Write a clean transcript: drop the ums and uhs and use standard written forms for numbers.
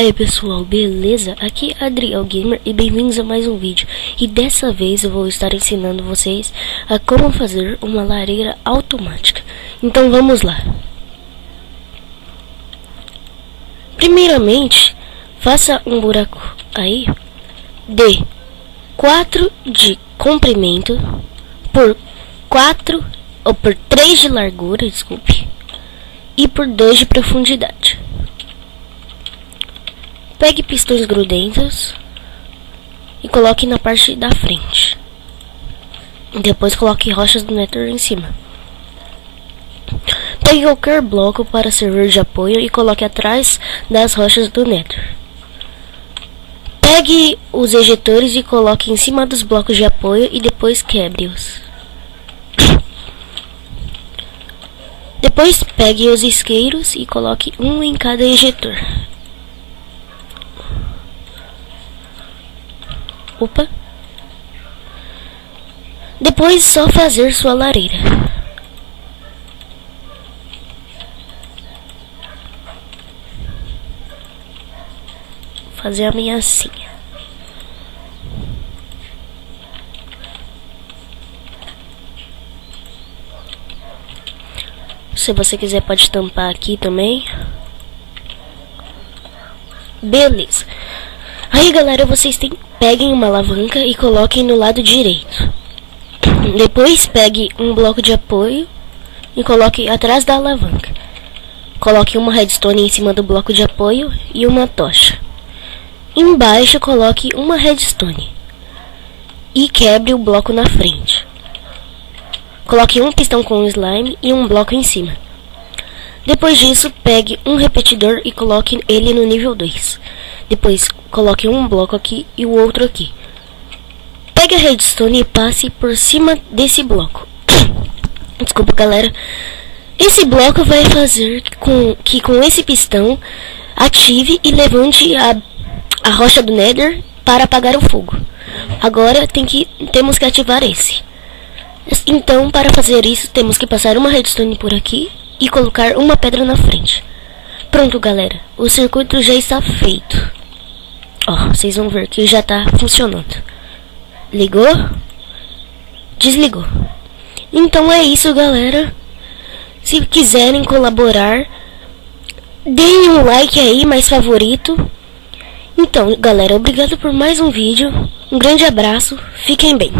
Aí pessoal, beleza? Aqui é Adriel Gamer e bem-vindos a mais um vídeo. E dessa vez eu vou estar ensinando vocês a como fazer uma lareira automática. Então vamos lá. Primeiramente, faça um buraco aí de 4 de comprimento por 4 ou por 3 de largura, desculpe, e por 2 de profundidade. Pegue pistões grudentos e coloque na parte da frente. Depois coloque rochas do Nether em cima. Pegue qualquer bloco para servir de apoio e coloque atrás das rochas do Nether. Pegue os ejetores e coloque em cima dos blocos de apoio e depois quebre-os. Depois pegue os isqueiros e coloque um em cada ejetor. Opa! Depois só fazer sua lareira. Fazer a minha assim. Se você quiser pode tampar aqui também. Beleza. Aí galera, vocês peguem uma alavanca e coloquem no lado direito. Depois pegue um bloco de apoio e coloque atrás da alavanca. Coloque uma redstone em cima do bloco de apoio e uma tocha. Embaixo coloque uma redstone e quebre o bloco na frente. Coloque um pistão com slime e um bloco em cima. Depois disso, pegue um repetidor e coloque ele no nível 2. Depois coloque um bloco aqui e o outro aqui. Pegue a redstone e passe por cima desse bloco. Desculpa galera. Esse bloco vai fazer que com esse pistão ative e levante a rocha do Nether para apagar o fogo. Agora temos que ativar esse. Então para fazer isso temos que passar uma redstone por aqui e colocar uma pedra na frente. Pronto galera, o circuito já está feito. Ó, vocês vão ver que já está funcionando. Ligou? Desligou. Então é isso galera. Se quiserem colaborar, deem um like aí, mais favorito. Então galera, obrigado por mais um vídeo. Um grande abraço, fiquem bem.